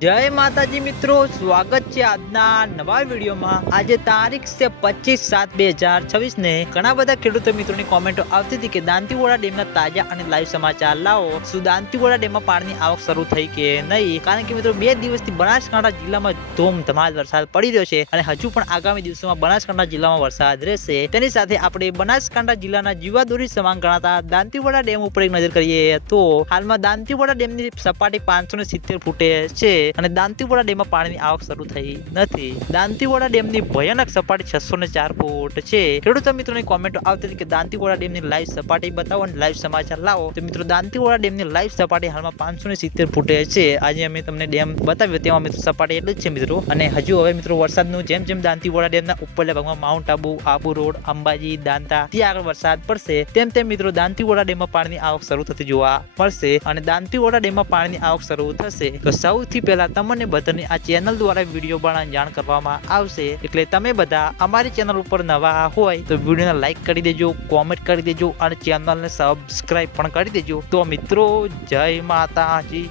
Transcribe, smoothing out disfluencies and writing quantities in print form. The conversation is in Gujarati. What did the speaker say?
જય માતાજી મિત્રો, સ્વાગત છે આજના નવા વિડીયોમાં। આજે તારીખ છે 25/7/2026 ને ઘણા બધા ખેડૂતો મિત્રોની કોમેન્ટો આવતી હતી કે દાંતીવાડા ડેમના તાજા અને લાઈવ સમાચાર લાવો। શું દાંતીવાડા ડેમમાં પાણીની આવક શરૂ થઈ કે નહીં? કારણ કે મિત્રો 2 દિવસથી બનાસકાંઠા જિલ્લામાં ધોમધમાલ વરસાદ પડી રહ્યો છે અને હજુ પણ આગામી દિવસોમાં બનાસકાંઠા જિલ્લામાં વરસાદ રહેશે। તેની સાથે આપણે બનાસકાંઠા જિલ્લાના જીવાદોરી સમાન ગણાતા દાંતીવાડા ડેમ ઉપર એક નજર કરીએ તો હાલમાં દાંતીવાડા ડેમની સપાટી 570 ફૂટે છે અને દાંતીવાડા ડેમમાં પાણીની આવક શરૂ થઈ નથી। દાંતીવાડા ડેમની ભયાનક સપાટી 604 ફૂટ છે। ખેડૂતો મિત્રોની કોમેન્ટો આવતી હતી કે દાંતીવાડા ડેમની લાઈવ સપાટી બતાવો અને લાઈવ સમાચાર લાવો। તો મિત્રો દાંતીવાડા ડેમની લાઈવ સપાટી હાલમાં 570 ફૂટે છે। આજે અમે તમને ડેમ બતાવ્યો તેમાં મિત્રો સપાટી એટલી જ છે મિત્રો। અને હજુ હવે મિત્રો વરસાદનું જેમ જેમ દાંતીવાડા ડેમના ઉપરના ભાગમાં માઉન્ટ આબુ રોડ, અંબાજી, દાંતા ત્યાં આગળ વરસાદ પડશે તેમ તેમ મિત્રો દાંતીવાડા ડેમમાં પાણીની આવક શરૂ થતી જોવા મળશે અને દાંતીવાડા ડેમમાં પાણીની આવક શરૂ થશે તો સૌથી પહેલા તમને બધાને આ ચેનલ દ્વારા વિડીયો બનાવીને જાણ કરવામાં આવશે। એટલે તમે બધા અમારી ચેનલ ઉપર નવા હોય તો વિડીયોને લાઈક કરી દેજો, કોમેન્ટ કરી દેજો અને ચેનલને સબસ્ક્રાઇબ પણ કરી દેજો। તો મિત્રો જય માતાજી।